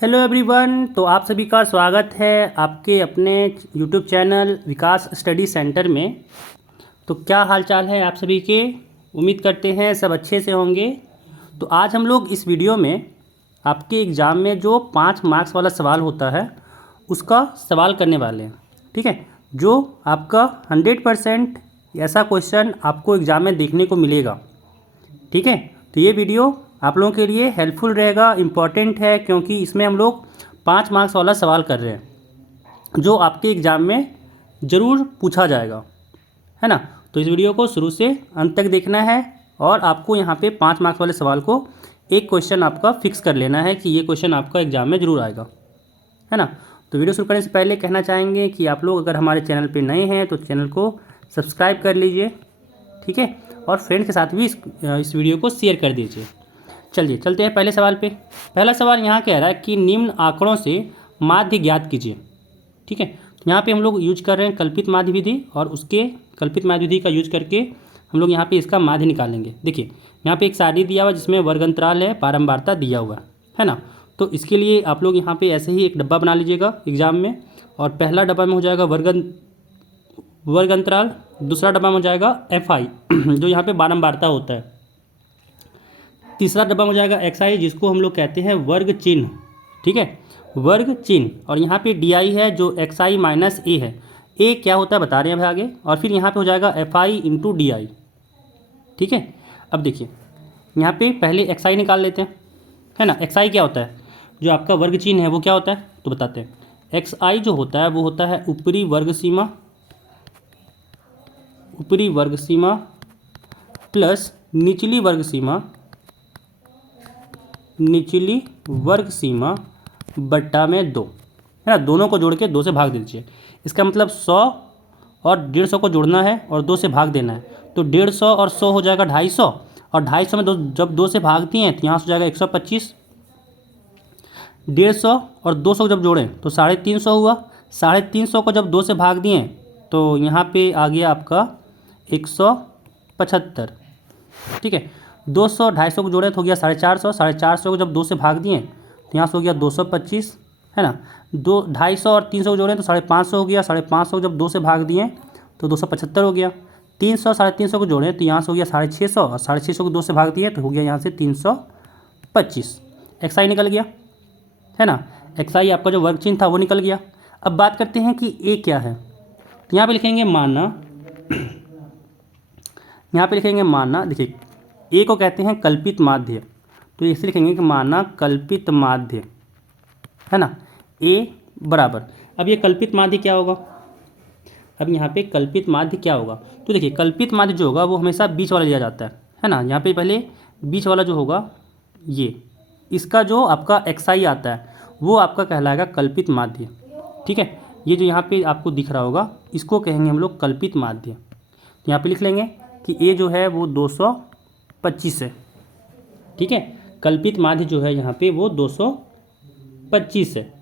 Hello everyone. तो आप सभी का स्वागत है आपके अपने यूट्यूब चैनल विकास स्टडी सेंटर में। तो क्या हाल चाल है आप सभी के? उम्मीद करते हैं सब अच्छे से होंगे। तो आज हम लोग इस वीडियो में आपके एग्ज़ाम में जो 5 मार्क्स वाला सवाल होता है उसका सवाल करने वाले हैं। ठीक है, जो आपका 100% ऐसा क्वेश्चन आपको एग्ज़ाम में देखने को मिलेगा। ठीक है, तो ये वीडियो आप लोगों के लिए हेल्पफुल रहेगा, इम्पॉर्टेंट है, क्योंकि इसमें हम लोग 5 मार्क्स वाला सवाल कर रहे हैं जो आपके एग्ज़ाम में ज़रूर पूछा जाएगा, है ना। तो इस वीडियो को शुरू से अंत तक देखना है और आपको यहाँ पे 5 मार्क्स वाले सवाल को एक क्वेश्चन आपका फिक्स कर लेना है कि ये क्वेश्चन आपका एग्ज़ाम में ज़रूर आएगा, है ना। तो वीडियो शुरू करने से पहले कहना चाहेंगे कि आप लोग अगर हमारे चैनल पर नए हैं तो चैनल को सब्सक्राइब कर लीजिए, ठीक है, और फ्रेंड के साथ भी इस वीडियो को शेयर कर दीजिए। चलिए चलते हैं पहले सवाल पे। पहला सवाल यहाँ कह रहा है कि निम्न आंकड़ों से माध्य ज्ञात कीजिए। ठीक है, तो यहाँ पे हम लोग यूज कर रहे हैं कल्पित माध्य विधि और उसके कल्पित माध्य विधि का यूज करके हम लोग यहाँ पे इसका माध्य निकालेंगे। देखिए यहाँ पे एक सारणी दिया हुआ जिसमें वर्ग अंतराल है, बारंबारता दिया हुआ है ना। तो इसके लिए आप लोग यहाँ पे ऐसे ही एक डब्बा बना लीजिएगा एग्जाम में, और पहला डब्बा में हो जाएगा वर्ग अंतराल, दूसरा डब्बा में हो जाएगा FI जो यहाँ पे बारंबारता होता है, तीसरा डब्बा में हो जाएगा XI जिसको हम लोग कहते हैं वर्ग चिन्ह। ठीक है, वर्ग चिन्ह, और यहाँ पे DI है जो XI माइनस A है। A क्या होता है बता रहे हैं अभी आगे, और फिर यहाँ पे हो जाएगा FI इंटू DI। ठीक है, अब देखिए यहाँ पे पहले XI निकाल लेते हैं, है ना। XI क्या होता है, जो आपका वर्ग चिन्ह है वो क्या होता है तो बताते हैं। XI जो होता है वो होता है ऊपरी वर्ग सीमा प्लस निचली वर्ग सीमा बट्टा में 2, है ना। दोनों को जोड़ के 2 से भाग दीजिए। इसका मतलब 100 और 150 को जोड़ना है और 2 से भाग देना है। तो 150 और 100 हो जाएगा 250, और 250 में जब 2 से भाग दिए हैं तो यहाँ से हो जाएगा 125। 150 और 200 जब जोड़ें तो 350 हुआ। 350 को जब 2 से भाग दिए तो यहाँ पे आ गया आपका 175। ठीक है, 200 250 को जोड़े तो हो गया 450। 450 को जब 2 से भाग दिए तो यहाँ से हो गया 225, है ना। 250 और 300 को जोड़ें तो 550 हो गया। 550 को जब 2 से भाग दिए तो 275 हो गया। 300 350 को जोड़ें तो यहाँ से हो गया 650, और 650 को 2 से भाग दिए तो हो गया यहाँ से 325। XI निकल गया, है ना। XI आपका जो वर्ग चिन्ह था वो निकल गया। अब बात करते हैं कि A क्या है। तो यहाँ पे लिखेंगे माना, देखिए A को कहते हैं कल्पित माध्य, तो इसे लिखेंगे कि माना कल्पित माध्य, है ना। A बराबर, अब ये कल्पित माध्य क्या होगा, अब यहाँ पे कल्पित माध्य क्या होगा, तो देखिए कल्पित माध्य जो होगा वो हमेशा बीच वाला लिया जाता है ना। यहाँ पे पहले बीच वाला जो होगा ये, इसका जो आपका XI आता है वो आपका कहलाएगा कल्पित माध्य। ठीक है, ये जो यहाँ पे आपको दिख रहा होगा इसको कहेंगे हम लोग कल्पित माध्य। तो यहाँ पे लिख लेंगे कि A जो है वो 225 है। ठीक है, कल्पित माध्य जो है यहाँ पे वो 225 है।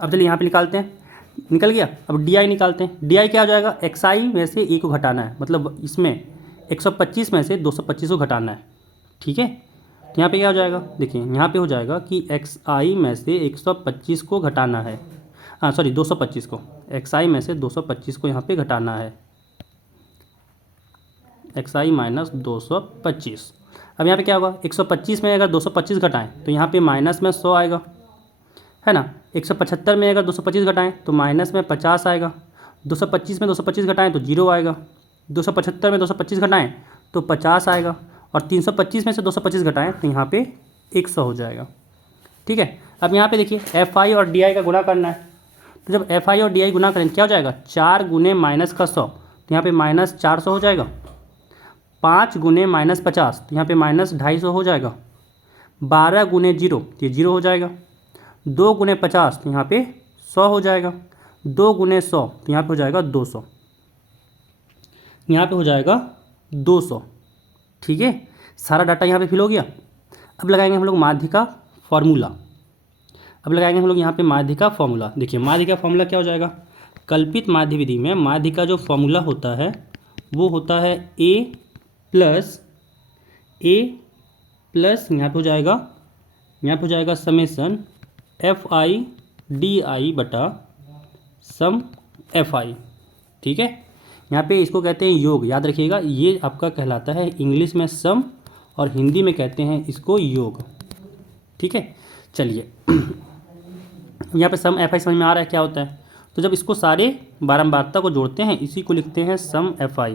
अब चलिए यहाँ पे निकालते हैं, निकल गया। अब DI निकालते हैं। DI क्या हो जाएगा, XI में से A को घटाना है, मतलब इसमें 125 में से 225 को घटाना है। ठीक है, तो यहाँ पे क्या हो जाएगा, देखिए यहाँ पे हो जाएगा कि XI में से 125 को घटाना है, 225 को, XI में से 225 को यहाँ पे घटाना है, XI माइनस 225। अब यहाँ पे क्या होगा, 125 में अगर 225 घटाएं तो यहाँ पे माइनस में 100 आएगा, है ना। 175 में अगर 225 घटाएं तो माइनस में 50 आएगा। 225 में 225 घटाएं तो 0 आएगा। 275 में 225 घटाएं तो 50 आएगा, और 325 में से 225 घटाएं तो यहाँ पे 100 हो जाएगा। ठीक है, अब यहाँ पे देखिए FI और DI का गुणा करना है। तो जब FI और DI गुणा करें क्या हो जाएगा, 4 गुने माइनस का 100 तो यहाँ पे माइनस 400 हो जाएगा। 5 गुने माइनस 50 तो यहाँ पे माइनस 250 हो जाएगा। 12 गुने 0 तो ये 0 हो जाएगा। 2 गुने 50 तो यहाँ पे 100 हो जाएगा। 2 गुने 100 तो यहाँ पे हो जाएगा 200, यहाँ पे हो जाएगा 200। ठीक है, सारा डाटा यहाँ पे फिल हो गया। अब लगाएंगे हम लोग माध्य का फॉर्मूला। यहाँ पे माध्य का फॉर्मूला। देखिए माध्य का फॉर्मूला क्या हो जाएगा, कल्पित माध्य विधि में माध्य का जो फॉर्मूला होता है वो होता है A प्लस यहाँ पे हो जाएगा समेसन FI/DI बटा सम FI। ठीक है, यहाँ पे इसको कहते हैं योग, याद रखिएगा, ये आपका कहलाता है इंग्लिश में सम और हिंदी में कहते हैं इसको योग। ठीक है, चलिए यहाँ पे सम FI समझ में आ रहा है क्या होता है। तो जब इसको सारे बारंबारता को जोड़ते हैं इसी को लिखते हैं सम FI,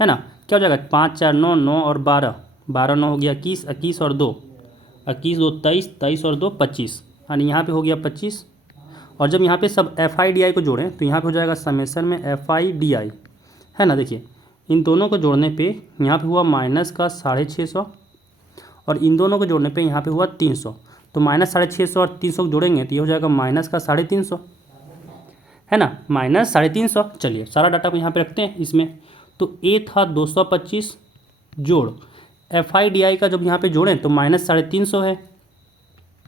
है ना। क्या हो जाएगा, 5 4 9 9 और 12, 12 9 हो गया 21, 21 और 2 21, 2 23, 23 और 2 25, यानी यहाँ पे हो गया 25। और जब यहाँ पे सब FI/DI को जोड़ें तो यहाँ पे हो जाएगा समेसन में FI/DI, है ना। देखिए इन दोनों को जोड़ने पे यहाँ पे हुआ माइनस का 650 और इन दोनों को जोड़ने पे यहाँ पे हुआ 300। तो माइनस 650 और 300 को जोड़ेंगे तो ये हो जाएगा माइनस का 350, है ना, माइनस 350। चलिए सारा डाटा को यहाँ पे रखते हैं इसमें। तो ए था 225 जोड़ FI/DI का जब यहाँ पे जोड़ें तो माइनस 350 है,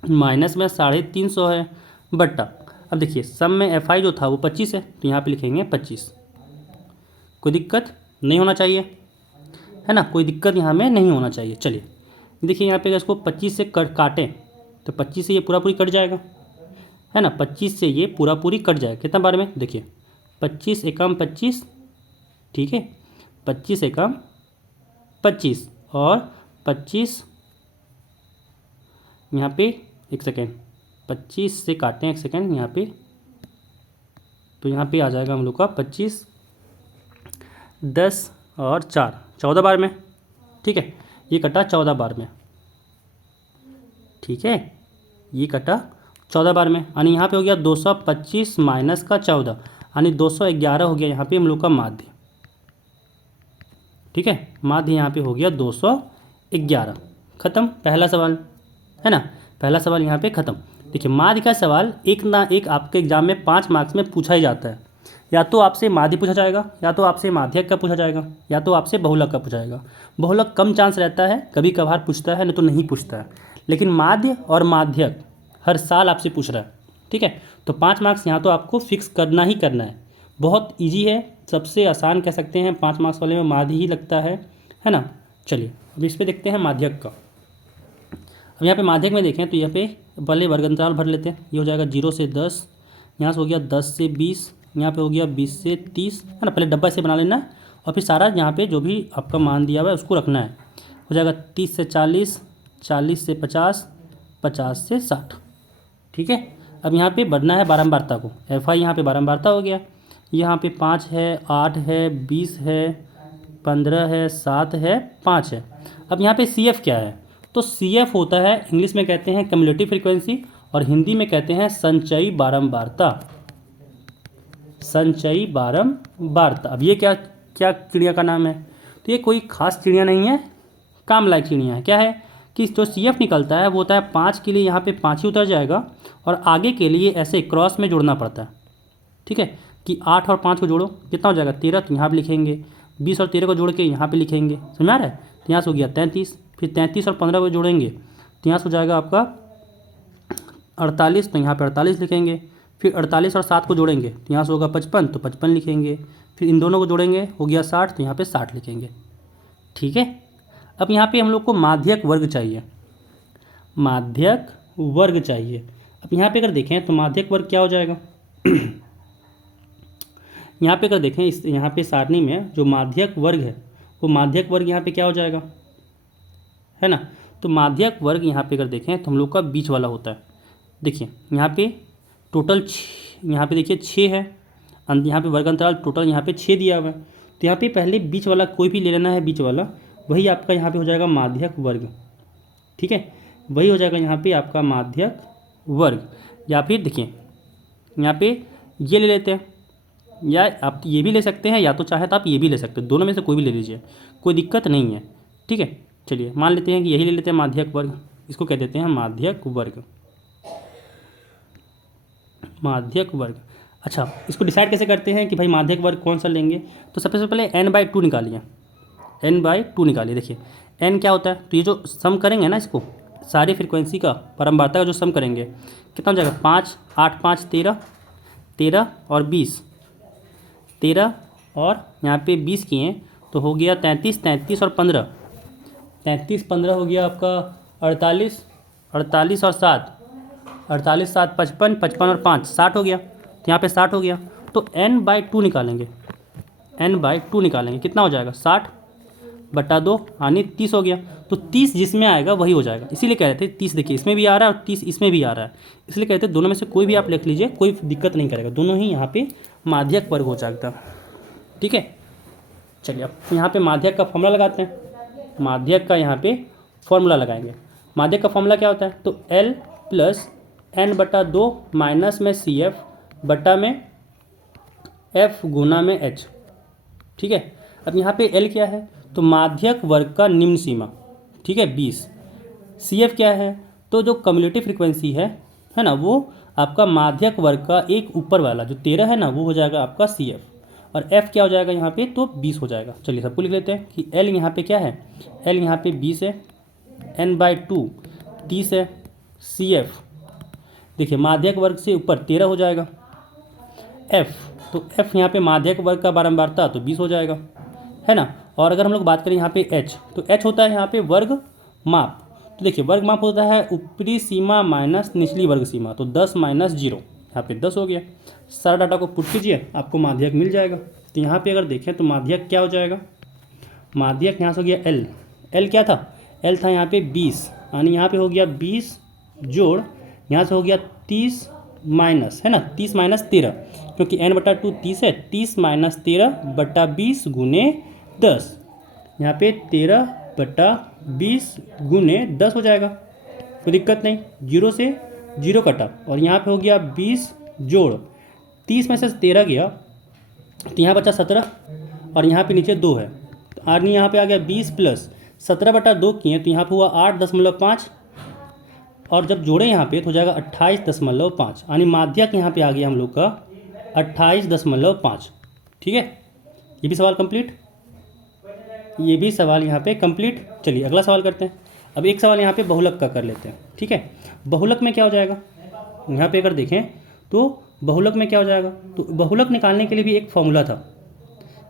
माइनस में 350 है बट्टा, अब देखिए सम में FI जो था वो 25 है तो यहाँ पे लिखेंगे 25। कोई दिक्कत नहीं होना चाहिए, है ना, कोई दिक्कत यहाँ में नहीं होना चाहिए। चलिए देखिए यहाँ पे अगर इसको 25 से काटें तो 25 से ये पूरा पूरी कट जाएगा, है ना, 25 से ये पूरा पूरी कट जाएगा। कितना बार में, देखिए 25 एकम 25, ठीक है, 25 एकम 25 और 25 यहाँ पे, एक सेकेंड, 25 से काटें, एक सेकेंड यहाँ पे, तो यहाँ पे आ जाएगा हम लोग का 25 10 और 4 14 बार में। ठीक है, ये कटा 14 बार में, ठीक है, ये कटा 14 बार में, यानी यहाँ पे हो गया 225 माइनस का 14, यानी 211 हो गया यहाँ पे हम लोग का माध्य। ठीक है, माध्य यहाँ पे हो गया 211। खत्म पहला सवाल, है ना, पहला सवाल यहाँ पे खत्म। देखिए माध्य का सवाल एक ना एक आपके एग्जाम में 5 मार्क्स में पूछा ही जाता है। या तो आपसे माध्य पूछा जाएगा, या तो आपसे माध्यक का पूछा जाएगा, या तो आपसे बहुलक का पूछा जाएगा। बहुलक कम चांस रहता है, कभी कभार पूछता है, नहीं तो नहीं पूछता है, लेकिन माध्य और माध्यक हर साल आपसे पूछ रहा है। ठीक है, तो 5 मार्क्स यहाँ तो आपको फिक्स करना ही करना है। बहुत ईजी है, सबसे आसान कह सकते हैं 5 मार्क्स वाले में माध्य ही लगता है ना। चलिए अब इस पर देखते हैं माध्यक का। अब यहाँ पे माध्यक में देखें तो यहाँ पे पहले वर्ग अंतराल भर लेते हैं। ये हो जाएगा 0 से 10, यहाँ से हो गया 10 से 20, यहाँ पे हो गया 20 से 30, है ना। पहले डब्बा से बना लेना है और फिर सारा यहाँ पे जो भी आपका मान दिया हुआ है उसको रखना है। हो जाएगा 30 से 40, 40 से 50, 50 से 60। ठीक है, अब यहाँ पे बढ़ना है बारंबारता को। FI यहाँ पे बारंबारता हो गया, यहाँ पे 5 है, 8 है, 20 है, 15 है, 7 है, 5 है। अब यहाँ पे CF क्या है, तो CF होता है, इंग्लिश में कहते हैं क्यूमुलेटिव फ्रीक्वेंसी और हिंदी में कहते हैं संचयी बारंबारता। संचयी बारंबारता। अब ये क्या क्या चिड़िया का नाम है, तो ये कोई खास चिड़िया नहीं है, काम लायक चिड़िया है। क्या है कि जो CF निकलता है वो होता है 5 के लिए यहाँ पे 5 ही उतर जाएगा और आगे के लिए ऐसे क्रॉस में जोड़ना पड़ता है। ठीक है, कि 8 और 5 को जोड़ो कितना हो जाएगा 13, तो यहाँ पे लिखेंगे। 20 और 13 को जोड़ के यहाँ पे लिखेंगे, समझ आ रहा है। तो यहाँ से हो गया 33, फिर 33 और 15 को जोड़ेंगे तो यहाँ से हो जाएगा आपका 48, तो यहाँ पे 48 लिखेंगे। फिर 48 और 7 को जोड़ेंगे तो यहाँ से होगा 55, तो 55 लिखेंगे। फिर इन दोनों को जोड़ेंगे हो गया 60, तो यहाँ पे 60 लिखेंगे। ठीक है, अब यहाँ पे हम लोग को माध्यक वर्ग चाहिए, माध्यक वर्ग चाहिए। अब यहाँ पे अगर देखें तो माध्यक वर्ग क्या हो जाएगा यहाँ पे अगर देखें इस यहाँ पे सारणी में जो माध्यक वर्ग है वो माध्यक वर्ग यहाँ पे क्या हो जाएगा, है ना। तो माध्यक वर्ग यहाँ पे अगर देखें तो हम लोग का बीच वाला होता है। देखिए यहाँ पे टोटल यहाँ पे देखिए 6 है, यहाँ पे वर्ग अंतराल टोटल यहाँ पे 6 दिया हुआ है। तो यहाँ पे पहले बीच वाला कोई भी ले लेना है, बीच वाला वही आपका यहाँ पे हो जाएगा माध्यक वर्ग। ठीक है, वही हो जाएगा यहाँ पे आपका माध्यक वर्ग। या फिर देखिए यहाँ पे ये ले लेते हैं, या आप ये भी ले सकते हैं, या तो चाहे तो आप ये भी ले सकते हैं, दोनों में से कोई भी ले लीजिए, कोई दिक्कत नहीं है। ठीक है, चलिए मान लेते हैं कि यही ले लेते हैं माध्यक वर्ग, इसको कह देते हैं माध्यक वर्ग, माध्यक वर्ग। अच्छा, इसको डिसाइड कैसे करते हैं कि भाई माध्यक वर्ग कौन सा लेंगे, तो सबसे पहले n/2 निकालिए, n/2 निकालिए। देखिए n क्या होता है, तो ये जो सम करेंगे ना इसको सारी फ्रीक्वेंसी का बारंबारता का जो सम करेंगे कितना हो जाएगा 5 8 5 13, 13 और 20, 13 और यहाँ पे 20 किए तो हो गया 33, 33 और 15, 33 15 हो गया आपका 48, 48 और 7 48 7 55, 55 और 5 60 हो गया, तो यहाँ पे 60 हो गया। तो n/2 निकालेंगे, n/2 निकालेंगे, कितना हो जाएगा 60/2 यानी 30 हो गया। तो 30 जिसमें आएगा वही हो जाएगा, इसीलिए कह रहे थे 30 देखिए इसमें भी आ रहा है और 30 इसमें भी आ रहा है, इसलिए कहते हैं दोनों में से कोई भी आप लिख लीजिए, कोई दिक्कत नहीं करेगा, दोनों ही यहाँ पे माध्यक वर्ग हो जाएगा। ठीक है, चलिए अब यहाँ पे माध्यक का फॉर्मूला लगाते हैं। माध्यक का यहाँ पे फॉर्मूला लगाएंगे। माध्यक का फॉर्मूला क्या होता है, तो L प्लस n/2 माइनस में CF बटा में F गुना में H। ठीक है, अब यहाँ पे L क्या है, तो माध्यक वर्ग का निम्न सीमा, ठीक है 20। CF क्या है, तो जो कम्युलेटिव फ्रीक्वेंसी है ना, वो आपका माध्यक वर्ग का एक ऊपर वाला जो 13 है ना, वो हो जाएगा आपका CF, और F क्या हो जाएगा यहाँ पे, तो 20 हो जाएगा। चलिए सबको लिख लेते हैं कि L यहाँ पे क्या है, L यहाँ पे 20 है, n/2 30 है, CF देखिए माध्यक वर्ग से ऊपर 13 हो जाएगा, F तो F यहाँ पे माध्यक वर्ग का बारंबारता तो 20 हो जाएगा, है ना। और अगर हम लोग बात करें यहाँ पे H, तो H होता है यहाँ पे वर्ग माप। तो देखिए वर्ग माप होता है ऊपरी सीमा माइनस निचली वर्ग सीमा, तो 10 माइनस 0 यहाँ पे 10 हो गया। सारा डाटा को पुट कीजिए, आपको माध्यक मिल जाएगा। तो यहाँ पे अगर देखें तो माध्यक क्या हो जाएगा, माध्यक यहाँ से हो गया L, L क्या था, L था यहाँ पे 20, यानी यहाँ पे हो गया 20 जोड़ यहाँ से हो गया 30 माइनस, है ना 30 माइनस 13, क्योंकि n/2 30 है, 30 माइनस 13/20 गुने 10, यहाँ पे 13/20 गुने 10 हो जाएगा, कोई दिक्कत नहीं, 0 से 0 कटा, और यहाँ पे हो गया 20 जोड़ 30 में से 13 गया, तो यहाँ बचा 17, और यहाँ पे नीचे 2 है, तो आदमी यहाँ पे आ गया 20 प्लस 17/2 किए, तो यहाँ पे हुआ 8.5, और जब जोड़े यहाँ पे तो हो जाएगा 28.5, यानी माध्यक यहाँ पे आ गया हम लोग का 28.5। ठीक है, ये भी सवाल कंप्लीट, ये भी सवाल यहाँ पे कंप्लीट। चलिए अगला सवाल करते हैं। अब एक सवाल यहाँ पे बहुलक का कर लेते हैं। ठीक है, बहुलक में क्या हो जाएगा, यहाँ पे अगर देखें तो बहुलक में क्या हो जाएगा, तो बहुलक निकालने के लिए भी एक फॉर्मूला था,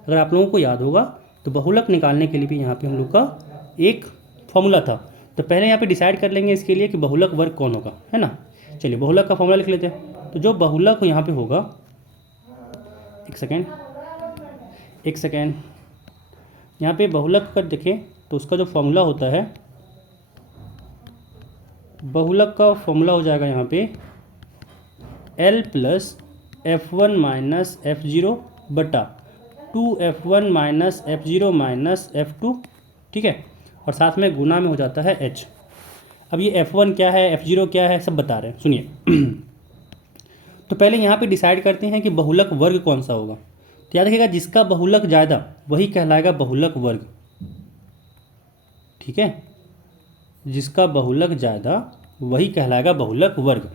अगर आप लोगों को याद होगा तो बहुलक निकालने के लिए भी यहाँ पे हम लोग का एक फॉर्मूला था। तो पहले यहाँ पे डिसाइड कर लेंगे इसके लिए कि बहुलक वर्ग कौन होगा, है ना। चलिए बहुलक का फॉर्मूला लिख लेते हैं। तो जो बहुलक यहाँ पे होगा, एक सेकेंड, यहाँ पे बहुलक का देखें तो उसका जो फॉर्मूला होता है, बहुलक का फॉर्मूला हो जाएगा यहाँ पे L plus F1 minus F0 बटा 2F1 minus F0 minus F2। ठीक है, और साथ में गुना में हो जाता है H। अब ये F1 क्या है, F0 क्या है, सब बता रहे हैं, सुनिए। तो पहले यहाँ पे डिसाइड करते हैं कि बहुलक वर्ग कौन सा होगा। तो याद रखिएगा जिसका बहुलक ज़्यादा वही कहलाएगा बहुलक वर्ग। ठीक है, जिसका बहुलक ज़्यादा वही कहलाएगा बहुलक वर्ग।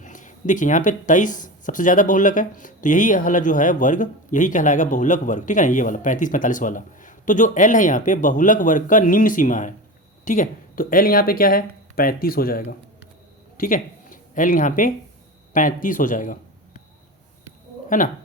देखिए यहाँ पे 23 सबसे ज़्यादा बहुलक है, तो यही वाला जो है वर्ग यही कहलाएगा बहुलक वर्ग। ठीक है ना, ये वाला 35 45 वाला। तो जो L है यहाँ पे बहुलक वर्ग का निम्न सीमा है। ठीक है, तो L यहाँ पे क्या है 35 हो जाएगा। ठीक है, L यहाँ पे 35 हो जाएगा, है ना।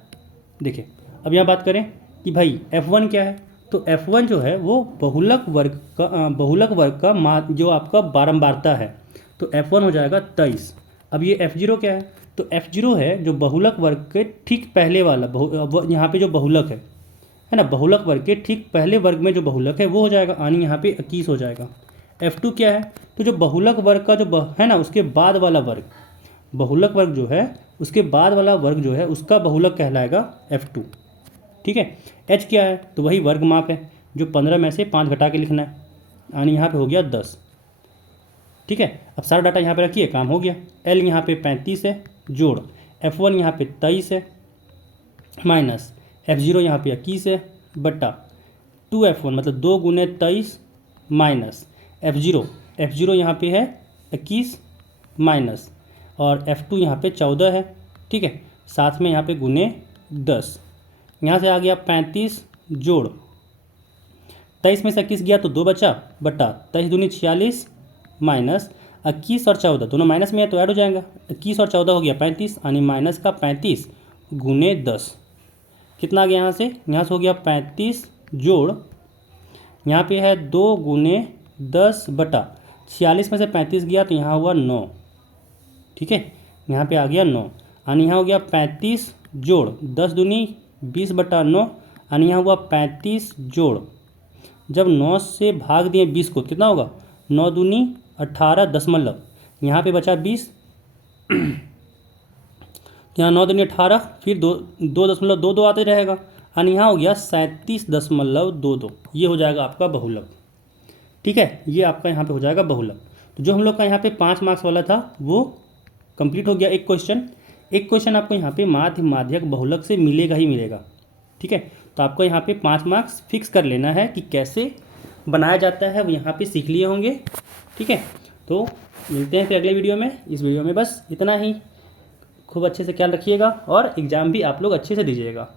देखिए अब यहाँ बात करें कि भाई F1 क्या है, तो F1 जो है वो बहुलक वर्ग का जो आपका बारंबारता है, तो F1 हो जाएगा 23। अब ये F0 क्या है, तो F0 है जो बहुलक वर्ग के ठीक पहले वाला यहाँ पे जो बहुलक है ना, बहुलक वर्ग के ठीक पहले वर्ग में जो बहुलक है वो हो जाएगा, यानी यहाँ पे 21 हो जाएगा। F2 क्या है, तो जो बहुलक वर्ग का जो है ना उसके बाद वाला वर्ग, बहुलक वर्ग जो है उसके बाद वाला वर्ग जो है उसका बहुलक कहलाएगा F2। ठीक है, H क्या है, तो वही वर्ग माप है जो 15 में से 5 घटा के लिखना है, यानी यहाँ पे हो गया 10। ठीक है, अब सारा डाटा यहाँ पे रखिए, काम हो गया। L यहाँ पे 35 है जोड़ F1 यहाँ पे 23 है माइनस F0 यहाँ पे 21 है बटा 2F1 मतलब 2 गुने 23 माइनस F0 यहाँ पे है 21 माइनस और F2 यहाँ पे 14 है। ठीक है, साथ में यहाँ पे गुने 10, यहाँ से आ गया 35 जोड़ 23 में से 21 गया तो 2 बचा बटा 23 दूनी 46 माइनस 21 और 14 दोनों माइनस में है तो ऐड हो जाएगा, 21 और 14 हो गया 35, यानी माइनस का 35 गुने 10 कितना आ गया, यहाँ से हो गया 35 जोड़ यहाँ पे है 2 गुने 10 बटा 46 में से 35 गया तो यहाँ हुआ 9। ठीक है, यहाँ पे आ गया 9 और यहाँ हो गया 35 जोड़ 10 दूनी 20/9 और यहाँ हुआ 35 जोड़, जब 9 से भाग दिए 20 को कितना होगा 9 दूनी 18 दशमलव, यहाँ पे बचा 20, यहाँ 9 दूनी 18, फिर 2.22 आते रहेगा और यहाँ हो गया 37.22, ये हो जाएगा आपका बहुलक। ठीक है, ये आपका यहाँ पे हो जाएगा बहुलक। तो जो हम लोग का यहाँ पे 5 मार्क्स वाला था वो कंप्लीट हो गया। एक क्वेश्चन आपको यहाँ पे माध्यक बहुलक से मिलेगा ही मिलेगा। ठीक है, तो आपको यहाँ पे 5 मार्क्स फिक्स कर लेना है कि कैसे बनाया जाता है, वो यहाँ पे सीख लिए होंगे। ठीक है, तो मिलते हैं फिर अगले वीडियो में। इस वीडियो में बस इतना ही। खूब अच्छे से ख्याल रखिएगा और एग्ज़ाम भी आप लोग अच्छे से दीजिएगा।